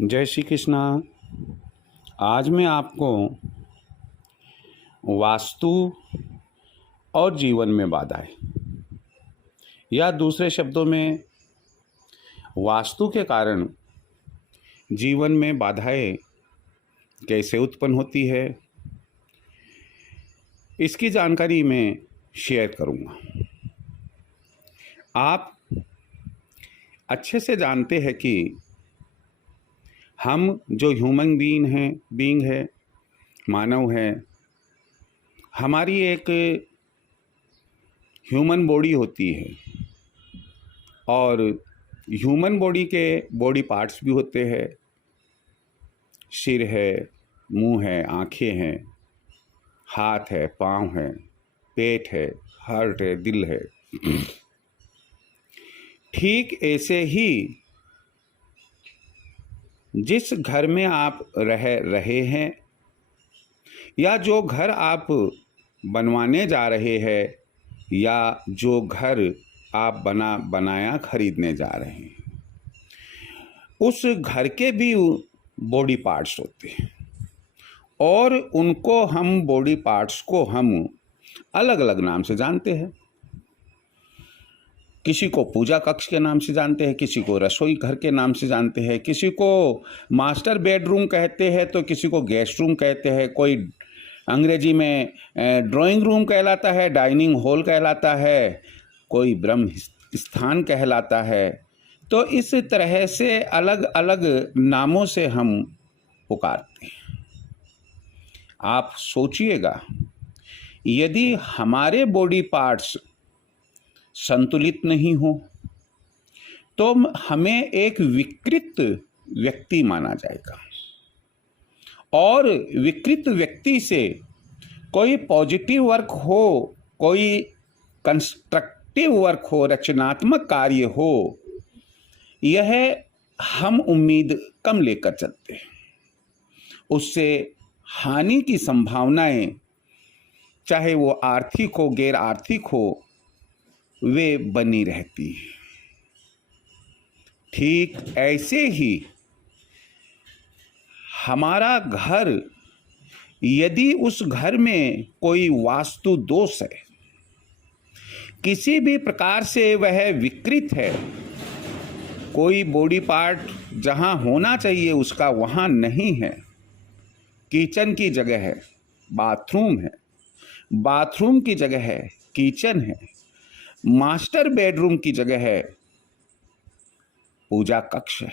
जय श्री कृष्णा। आज मैं आपको वास्तु और जीवन में बाधाएं, या दूसरे शब्दों में वास्तु के कारण जीवन में बाधाएं कैसे उत्पन्न होती है, इसकी जानकारी मैं शेयर करूंगा। आप अच्छे से जानते हैं कि हम जो ह्यूमन बीइंग है, मानव है, हमारी एक ह्यूमन बॉडी होती है और ह्यूमन बॉडी के बॉडी पार्ट्स भी होते हैं। सिर है, मुंह है, आँखें हैं, हाथ है, पाँव है, पेट है, हार्ट है, दिल है। ठीक ऐसे ही जिस घर में आप रह रहे हैं या जो घर आप बनवाने जा रहे हैं या जो घर आप बनाया खरीदने जा रहे हैं, उस घर के भी बॉडी पार्ट्स होते हैं और उनको हम बॉडी पार्ट्स को हम अलग अलग नाम से जानते हैं। किसी को पूजा कक्ष के नाम से जानते हैं, किसी को रसोई घर के नाम से जानते हैं, किसी को मास्टर बेडरूम कहते हैं तो किसी को गेस्ट रूम कहते हैं, कोई अंग्रेजी में ड्राइंग रूम कहलाता है, डाइनिंग हॉल कहलाता है, कोई ब्रह्म स्थान कहलाता है। तो इस तरह से अलग अलग नामों से हम पुकारते हैं। आप सोचिएगा, यदि हमारे बॉडी पार्ट्स संतुलित नहीं हो तो हमें एक विकृत व्यक्ति माना जाएगा और विकृत व्यक्ति से कोई पॉजिटिव वर्क हो, कोई कंस्ट्रक्टिव वर्क हो, रचनात्मक कार्य हो, यह हम उम्मीद कम लेकर चलते हैं। उससे हानि की संभावनाएं, चाहे वो आर्थिक हो, गैर आर्थिक हो, वे बनी रहती हैं। ठीक ऐसे ही हमारा घर, यदि उस घर में कोई वास्तु दोष है, किसी भी प्रकार से वह विकृत है, कोई बॉडी पार्ट जहां होना चाहिए उसका वहां नहीं है, किचन की जगह है बाथरूम है, बाथरूम की जगह है किचन है, मास्टर बेडरूम की जगह है पूजा कक्ष है,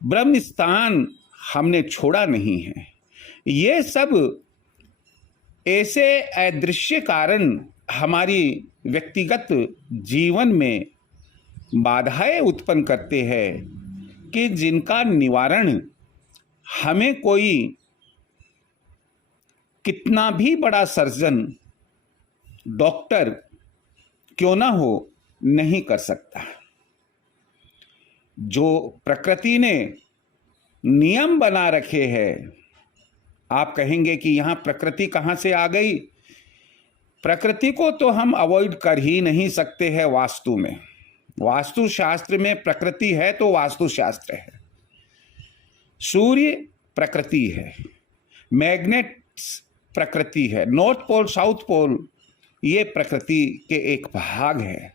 ब्रह्म स्थान हमने छोड़ा नहीं है। ये सब ऐसे अदृश्य कारण हमारी व्यक्तिगत जीवन में बाधाएं उत्पन्न करते हैं कि जिनका निवारण हमें कोई कितना भी बड़ा सर्जन, डॉक्टर क्यों ना हो, नहीं कर सकता। जो प्रकृति ने नियम बना रखे हैं, आप कहेंगे कि यहाँ प्रकृति कहाँ से आ गई? प्रकृति को तो हम अवॉइड कर ही नहीं सकते हैं। वास्तु में, वास्तु शास्त्र में प्रकृति है तो वास्तु शास्त्र है। सूर्य प्रकृति है, मैग्नेट्स प्रकृति है, नॉर्थ पोल साउथ पोल ये प्रकृति के एक भाग है,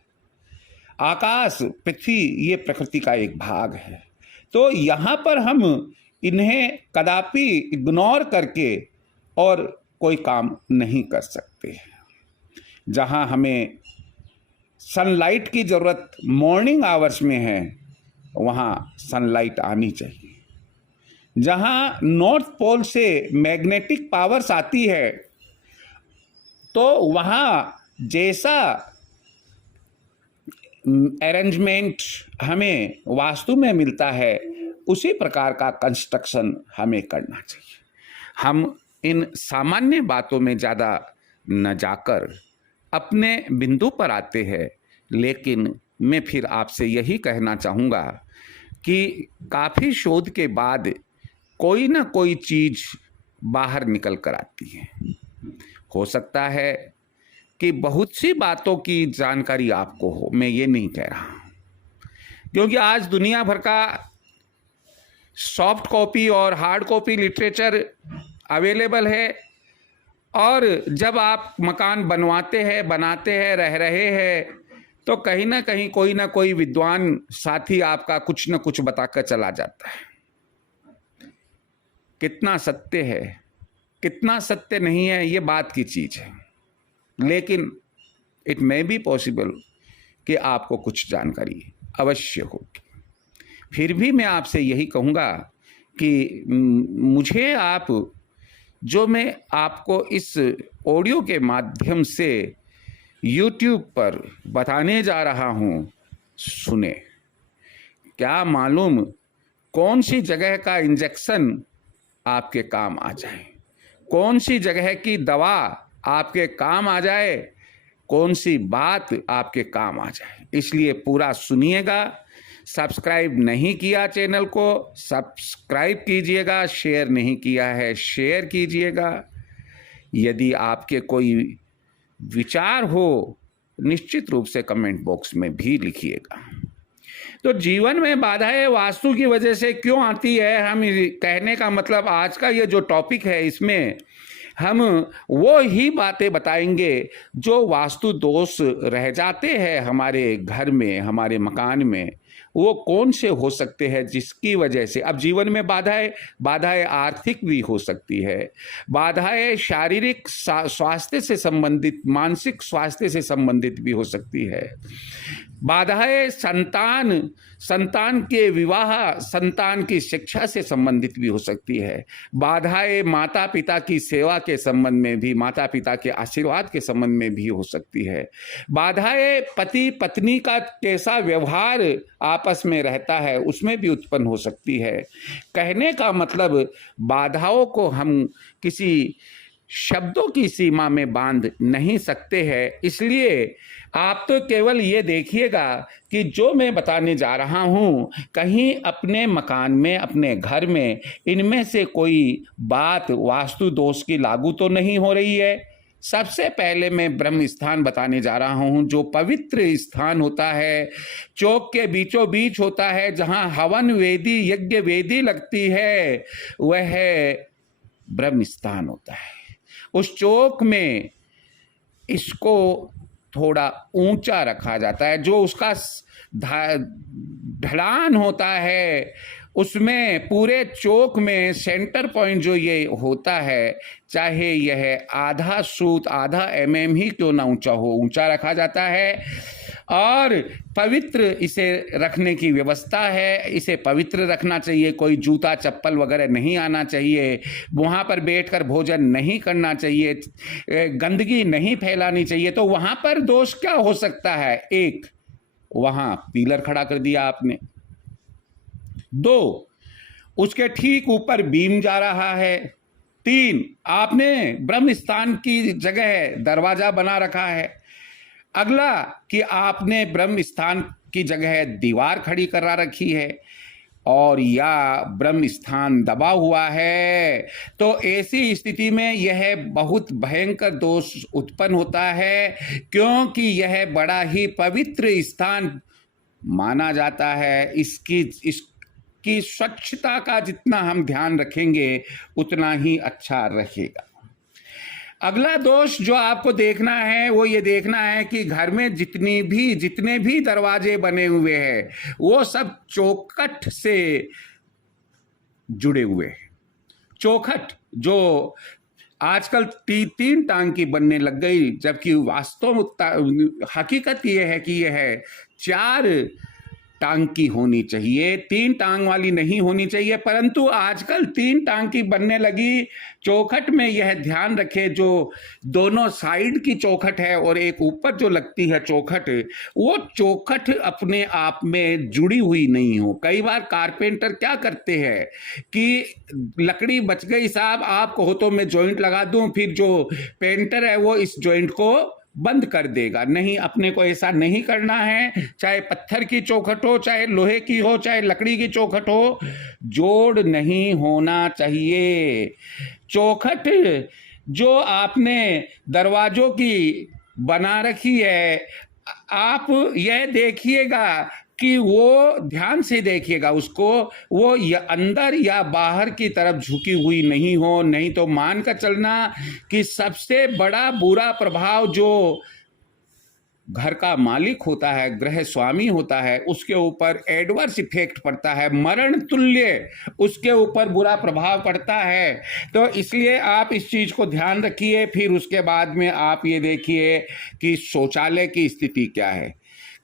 आकाश पृथ्वी ये प्रकृति का एक भाग है। तो यहाँ पर हम इन्हें कदापि इग्नोर करके और कोई काम नहीं कर सकते। जहाँ हमें सनलाइट की ज़रूरत मॉर्निंग आवर्स में है, वहाँ सनलाइट आनी चाहिए। जहाँ नॉर्थ पोल से मैग्नेटिक पावर्स आती है, तो वहाँ जैसा अरेंजमेंट हमें वास्तु में मिलता है, उसी प्रकार का कंस्ट्रक्शन हमें करना चाहिए। हम इन सामान्य बातों में ज़्यादा न जाकर अपने बिंदु पर आते हैं, लेकिन मैं फिर आपसे यही कहना चाहूँगा कि काफ़ी शोध के बाद कोई ना कोई चीज़ बाहर निकल कर आती है। हो सकता है कि बहुत सी बातों की जानकारी आपको हो, मैं ये नहीं कह रहा, क्योंकि आज दुनिया भर का सॉफ्ट कॉपी और हार्ड कॉपी लिटरेचर अवेलेबल है। और जब आप मकान बनवाते हैं, बनाते हैं, रह रहे हैं, तो कहीं ना कहीं कोई ना कोई विद्वान साथी आपका कुछ न कुछ बताकर चला जाता है। कितना सत्य है, कितना सत्य नहीं है, ये बात की चीज है, लेकिन इट मे बी पॉसिबल कि आपको कुछ जानकारी अवश्य होगी। फिर भी मैं आपसे यही कहूँगा कि मुझे आप, जो मैं आपको इस ऑडियो के माध्यम से YouTube पर बताने जा रहा हूँ, सुने। क्या मालूम कौन सी जगह का इंजेक्शन आपके काम आ जाए, कौन सी जगह की दवा आपके काम आ जाए, कौन सी बात आपके काम आ जाए। इसलिए पूरा सुनिएगा। सब्सक्राइब नहीं किया चैनल को, सब्सक्राइब कीजिएगा। शेयर नहीं किया है, शेयर कीजिएगा। यदि आपके कोई विचार हो, निश्चित रूप से कमेंट बॉक्स में भी लिखिएगा। तो जीवन में बाधाएं वास्तु की वजह से क्यों आती है, हम कहने का मतलब आज का ये जो टॉपिक है, इसमें हम वो ही बातें बताएंगे जो वास्तु दोष रह जाते हैं हमारे घर में, हमारे मकान में। वो कौन से हो सकते हैं जिसकी वजह से, अब जीवन में बाधाएं आर्थिक भी हो सकती है, बाधाएं शारीरिक स्वास्थ्य से संबंधित, मानसिक स्वास्थ्य से संबंधित भी हो सकती है, बाधाएं संतान के विवाह, संतान की शिक्षा से संबंधित भी हो सकती है, बाधाएं माता पिता की सेवा के संबंध में भी, माता पिता के आशीर्वाद के संबंध में भी हो सकती है, बाधाएं पति पत्नी का कैसा व्यवहार आपस में रहता है उसमें भी उत्पन्न हो सकती है। कहने का मतलब बाधाओं को हम किसी शब्दों की सीमा में बांध नहीं सकते हैं। इसलिए आप तो केवल ये देखिएगा कि जो मैं बताने जा रहा हूँ, कहीं अपने मकान में, अपने घर में इनमें से कोई बात वास्तु दोष की लागू तो नहीं हो रही है। सबसे पहले मैं ब्रह्म स्थान बताने जा रहा हूँ, जो पवित्र स्थान होता है, चौक के बीचों बीच होता है, जहाँ हवन वेदी, यज्ञ वेदी लगती है, वह ब्रह्म स्थान होता है। उस चौक में इसको थोड़ा ऊंचा रखा जाता है। जो उसका ढलान होता है, उसमें पूरे चौक में सेंटर पॉइंट जो ये होता है, चाहे यह आधा सूत, आधा mm ही क्यों ना ऊंचा हो, ऊंचा रखा जाता है। और पवित्र इसे रखने की व्यवस्था है। इसे पवित्र रखना चाहिए, कोई जूता चप्पल वगैरह नहीं आना चाहिए, वहाँ पर बैठकर भोजन नहीं करना चाहिए, गंदगी नहीं फैलानी चाहिए। तो वहाँ पर दोष क्या हो सकता है? एक, वहाँ पिलर खड़ा कर दिया आपने। दो, उसके ठीक ऊपर बीम जा रहा है। तीन, आपने ब्रह्म स्थान की जगह दरवाजा बना रखा है। अगला कि आपने ब्रह्म स्थान की जगह दीवार खड़ी करा रखी है, और या ब्रह्म स्थान दबा हुआ है। तो ऐसी स्थिति में यह बहुत भयंकर दोष उत्पन्न होता है, क्योंकि यह बड़ा ही पवित्र स्थान माना जाता है। इसकी स्वच्छता का जितना हम ध्यान रखेंगे उतना ही अच्छा रहेगा। अगला दोष जो आपको देखना है वो ये देखना है कि घर में जितने भी दरवाजे बने हुए हैं वो सब चौखट से जुड़े हुए हैं। चौखट जो आजकल 3 टांग की बनने लग गई, जबकि वास्तव हकीकत ये है कि यह 4 टांग की होनी चाहिए, 3 टांग वाली नहीं होनी चाहिए। परंतु आजकल 3 टांग की बनने लगी। चौखट में यह ध्यान रखे, जो दोनों साइड की चौखट है और एक ऊपर जो लगती है चौखट, वो चौखट अपने आप में जुड़ी हुई नहीं हो। कई बार कारपेंटर क्या करते हैं कि लकड़ी बच गई साहब, आप कहो तो मैं जॉइंट लगा दूं, फिर जो पेंटर है वो इस जॉइंट को बंद कर देगा। नहीं, अपने को ऐसा नहीं करना है। चाहे पत्थर की चौखट हो, चाहे लोहे की हो, चाहे लकड़ी की चौखट हो, जोड़ नहीं होना चाहिए। चौखट जो आपने दरवाजों की बना रखी है, आप यह देखिएगा कि वो ध्यान से देखिएगा उसको, वो अंदर या बाहर की तरफ झुकी हुई नहीं हो। नहीं तो मान कर चलना कि सबसे बड़ा बुरा प्रभाव जो घर का मालिक होता है, गृह स्वामी होता है, उसके ऊपर एडवर्स इफेक्ट पड़ता है, मरण तुल्य उसके ऊपर बुरा प्रभाव पड़ता है। तो इसलिए आप इस चीज को ध्यान रखिए। फिर उसके बाद में आप ये देखिए कि शौचालय की स्थिति क्या है।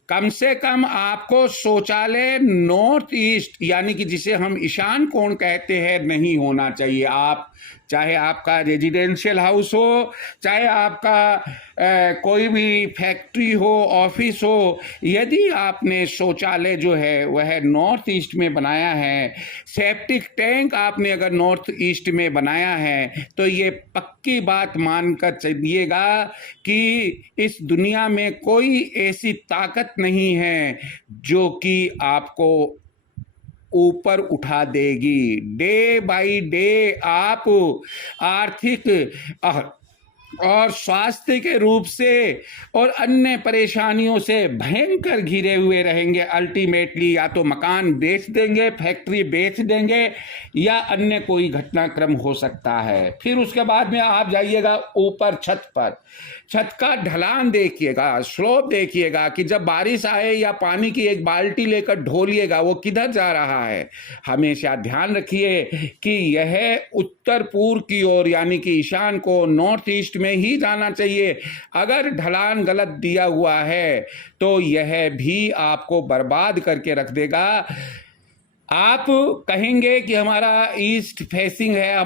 कम से कम आपको शौचालय नॉर्थ ईस्ट यानी कि जिसे हम ईशान कोण कहते हैं नहीं होना चाहिए। आप चाहे आपका रेजिडेंशियल हाउस हो, चाहे आपका कोई भी फैक्ट्री हो, ऑफिस हो, यदि आपने शौचालय जो है वह नॉर्थ ईस्ट में बनाया है, सेप्टिक टैंक आपने अगर नॉर्थ ईस्ट में बनाया है, तो ये पक्की बात मानकर चलिएगा कि इस दुनिया में कोई ऐसी ताकत नहीं है जो कि आपको ऊपर उठा देगी। डे बाय डे आप आर्थिक और स्वास्थ्य के रूप से और अन्य परेशानियों से भयंकर घिरे हुए रहेंगे। अल्टीमेटली या तो मकान बेच देंगे, फैक्ट्री बेच देंगे, या अन्य कोई घटनाक्रम हो सकता है। फिर उसके बाद में आप जाइएगा ऊपर छत पर, छत का ढलान देखिएगा, स्लोप देखिएगा कि जब बारिश आए या पानी की एक बाल्टी लेकर ढोलिएगा वो किधर जा रहा है। हमेशा ध्यान रखिए कि यह उत्तर पूर्व की ओर यानी कि ईशान को नॉर्थ ईस्ट में ही जाना चाहिए। अगर ढलान गलत दिया हुआ है तो यह भी आपको बर्बाद करके रख देगा। आप कहेंगे कि हमारा ईस्ट फेसिंग है,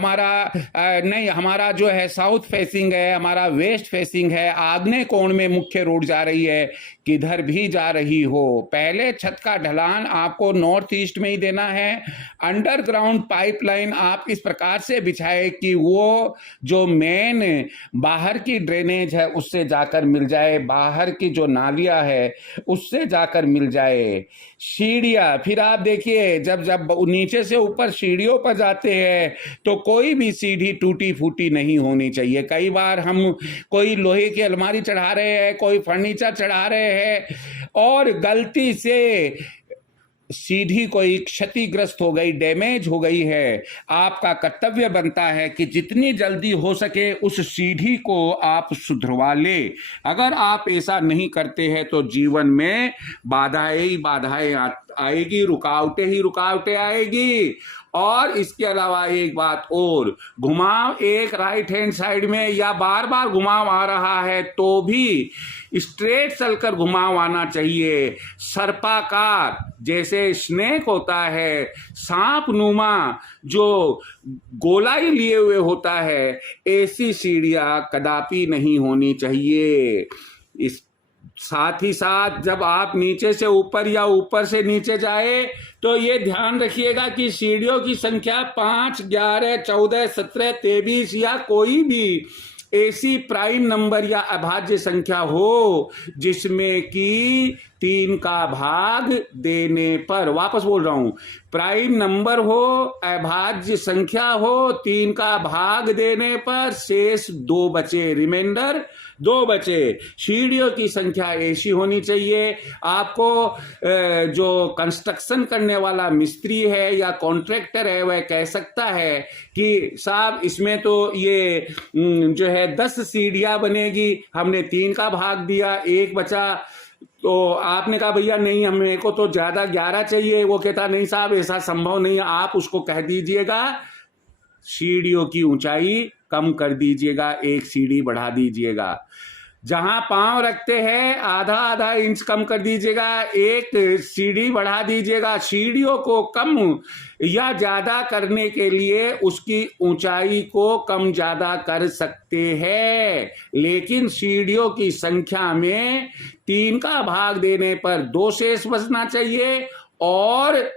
नहीं, हमारा जो है साउथ फेसिंग है, हमारा वेस्ट फेसिंग है, आग्नेय कोण में मुख्य रोड जा रही है, किधर भी जा रही हो, पहले छत का ढलान आपको नॉर्थ ईस्ट में ही देना है। अंडरग्राउंड पाइपलाइन आप इस प्रकार से बिछाए कि वो जो मेन बाहर की ड्रेनेज है उससे जाकर मिल जाए, बाहर की जो नालियां है उससे जाकर मिल जाए। सीढ़ियां, फिर आप देखिए जब जब नीचे से ऊपर सीढ़ियों पर जाते हैं तो कोई भी सीढ़ी टूटी फूटी नहीं होनी चाहिए। कई बार हम कोई लोहे की अलमारी चढ़ा रहे हैं, कोई फर्नीचर चढ़ा रहे हैं और गलती से सीढ़ी कोई क्षतिग्रस्त हो गई, डैमेज हो गई है। आपका कर्तव्य बनता है कि जितनी जल्दी हो सके उस सीढ़ी को आप सुधरवा ले। अगर आप ऐसा नहीं करते हैं तो जीवन में बाधाएं ही बाधाएं आएगी, रुकावटें ही रुकावटें आएगी। और इसके अलावा एक बात और, घुमाव एक राइट हैंड साइड में या बार बार घुमाव आ रहा है तो भी स्ट्रेट चलकर घुमाव आना चाहिए। सर्पाकार जैसे स्नेक होता है, सांप नुमा जो गोलाई लिए हुए होता है, ऐसी सीढ़ियां कदापि नहीं होनी चाहिए। इस साथ ही साथ जब आप नीचे से ऊपर या ऊपर से नीचे जाए तो ये ध्यान रखिएगा कि सीढ़ियों की संख्या 5, 11, 14, 17, 23 या कोई भी ऐसी प्राइम नंबर या अभाज्य संख्या हो जिसमें कि 3 का भाग देने पर, वापस बोल रहा हूं, प्राइम नंबर हो, अभाज्य संख्या हो, 3 का भाग देने पर शेष 2 बचे, रिमाइंडर 2 बचे। सीढ़ियों की संख्या ऐसी होनी चाहिए। आपको जो कंस्ट्रक्शन करने वाला मिस्त्री है या कॉन्ट्रैक्टर है वह कह सकता है कि साहब इसमें तो ये जो है 10 सीढ़ियां बनेगी, हमने 3 का भाग दिया, 1 बचा। तो आपने कहा भैया नहीं, हमें को तो ज्यादा 11 चाहिए। वो कहता नहीं साहब ऐसा संभव नहीं है, आप उसको कह दीजिएगा सीढ़ियों की ऊंचाई कम कर दीजिएगा, 1 सीढ़ी बढ़ा दीजिएगा। जहां पांव रखते हैं आधा आधा इंच कम कर दीजिएगा, 1 सीढ़ी बढ़ा दीजिएगा। सीढ़ियों को कम या ज्यादा करने के लिए उसकी ऊंचाई को कम ज्यादा कर सकते हैं, लेकिन सीढ़ियों की संख्या में 3 का भाग देने पर 2 शेष बचना चाहिए। और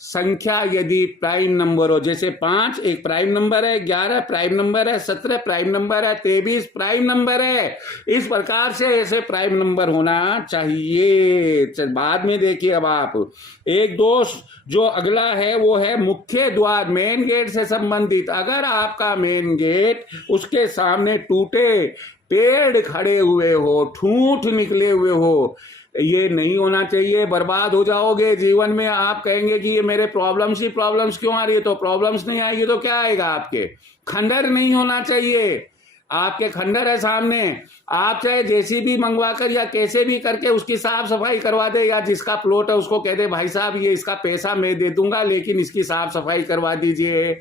संख्या यदि प्राइम नंबर हो, जैसे 5 एक प्राइम नंबर है, 11 प्राइम नंबर है, 17 प्राइम नंबर है, 23 प्राइम नंबर है, इस प्रकार से ऐसे प्राइम नंबर होना चाहिए। बाद में देखिए अब आप एक दोष जो अगला है वो है मुख्य द्वार, मेन गेट से संबंधित। अगर आपका मेन गेट उसके सामने टूटे पेड़ खड़े हुए हो, ठूंठ निकले हुए हो, ये नहीं होना चाहिए। बर्बाद हो जाओगे जीवन में। आप कहेंगे कि ये मेरे प्रॉब्लम्स ही प्रॉब्लम्स क्यों आ रही है, तो प्रॉब्लम्स नहीं आएगी तो क्या आएगा आपके? खंडर नहीं होना चाहिए। आपके खंडर है सामने, आप चाहे जेसीबी मंगवा कर या कैसे भी करके उसकी साफ सफाई करवा दे, या जिसका प्लॉट है उसको कह दे भाई साहब ये इसका पैसा मैं दे दूंगा लेकिन इसकी साफ सफाई करवा दीजिए।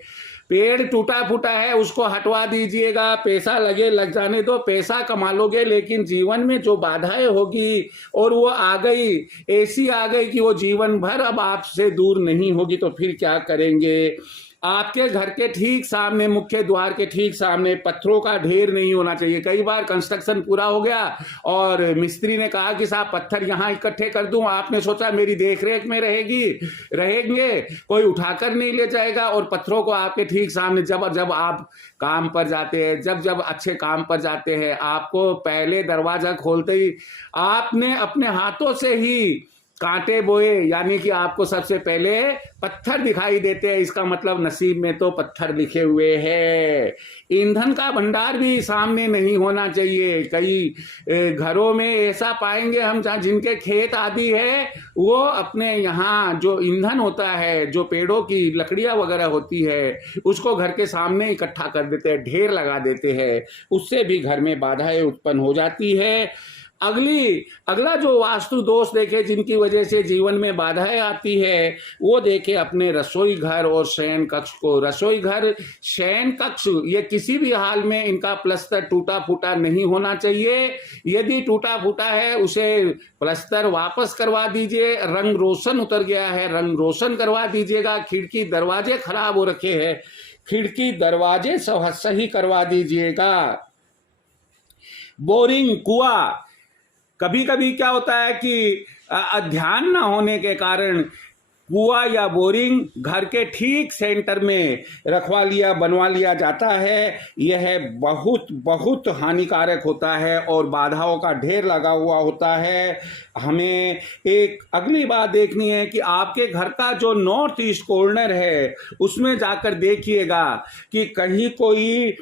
पेड़ टूटा फूटा है उसको हटवा दीजिएगा, पैसा लगे लग जाने दो, पैसा कमा लोगे, लेकिन जीवन में जो बाधाएं होगी और वो आ गई, ऐसी आ गई कि वो जीवन भर अब आपसे दूर नहीं होगी, तो फिर क्या करेंगे? आपके घर के ठीक सामने, मुख्य द्वार के ठीक सामने पत्थरों का ढेर नहीं होना चाहिए। कई बार कंस्ट्रक्शन पूरा हो गया और मिस्त्री ने कहा कि साहब पत्थर यहाँ इकट्ठे कर दूं, आपने सोचा मेरी देखरेख में रहेंगे, कोई उठाकर नहीं ले जाएगा, और पत्थरों को आपके ठीक सामने जब आप काम पर जाते हैं, जब अच्छे काम पर जाते हैं, आपको पहले दरवाजा खोलते ही आपने अपने हाथों से ही कांटे बोए, यानी कि आपको सबसे पहले पत्थर दिखाई देते हैं। इसका मतलब नसीब में तो पत्थर लिखे हुए हैं। ईंधन का भंडार भी सामने नहीं होना चाहिए। कई घरों में ऐसा पाएंगे हम जहाँ जिनके खेत आदि है, वो अपने यहाँ जो ईंधन होता है, जो पेड़ों की लकड़ियां वगैरह होती है, उसको घर के सामने इकट्ठा कर देते हैं, ढेर लगा देते हैं। उससे भी घर में बाधाएं उत्पन्न हो जाती है। अगला जो वास्तु दोष देखे जिनकी वजह से जीवन में बाधाएं आती है, वो देखे अपने रसोई घर और शयन कक्ष को। रसोई घर, शयन कक्ष, ये किसी भी हाल में इनका प्लस्तर टूटा फूटा नहीं होना चाहिए। यदि टूटा फूटा है उसे प्लस्तर वापस करवा दीजिए। रंग रोशन उतर गया है, रंग रोशन करवा दीजिएगा। खिड़की दरवाजे खराब हो रखे हैं, खिड़की दरवाजे सही करवा दीजिएगा। बोरिंग, कुआं, कभी कभी क्या होता है कि ध्यान न होने के कारण कुआं या बोरिंग घर के ठीक सेंटर में बनवा लिया जाता है। यह बहुत बहुत हानिकारक होता है और बाधाओं का ढेर लगा हुआ होता है। हमें एक अगली बात देखनी है कि आपके घर का जो नॉर्थ ईस्ट कॉर्नर है उसमें जाकर देखिएगा कि कहीं कोई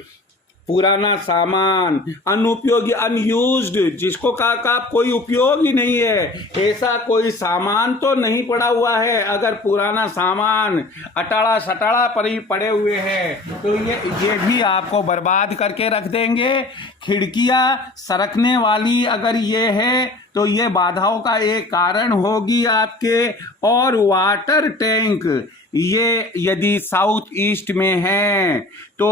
पुराना सामान, अनुपयोगी, अनयूज्ड, जिसको का कोई उपयोग ही नहीं है, ऐसा कोई सामान तो नहीं पड़ा हुआ है। अगर पुराना सामान अटाड़ा सटाड़ा पड़े हुए हैं तो ये भी आपको बर्बाद करके रख देंगे। खिड़कियां सरकने वाली अगर ये है तो ये बाधाओं का एक कारण होगी आपके। और वाटर टैंक ये यदि साउथ ईस्ट में है तो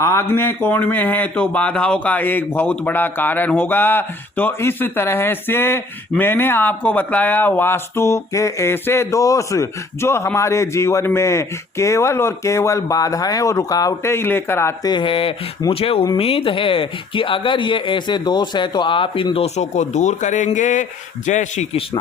आग्नेय कोण में है तो बाधाओं का एक बहुत बड़ा कारण होगा। तो इस तरह से मैंने आपको बताया वास्तु के ऐसे दोष जो हमारे जीवन में केवल और केवल बाधाएं और रुकावटें ही लेकर आते हैं। मुझे उम्मीद है कि अगर ये ऐसे दोष है तो आप इन दोषों को दूर करेंगे। जय श्री कृष्णा।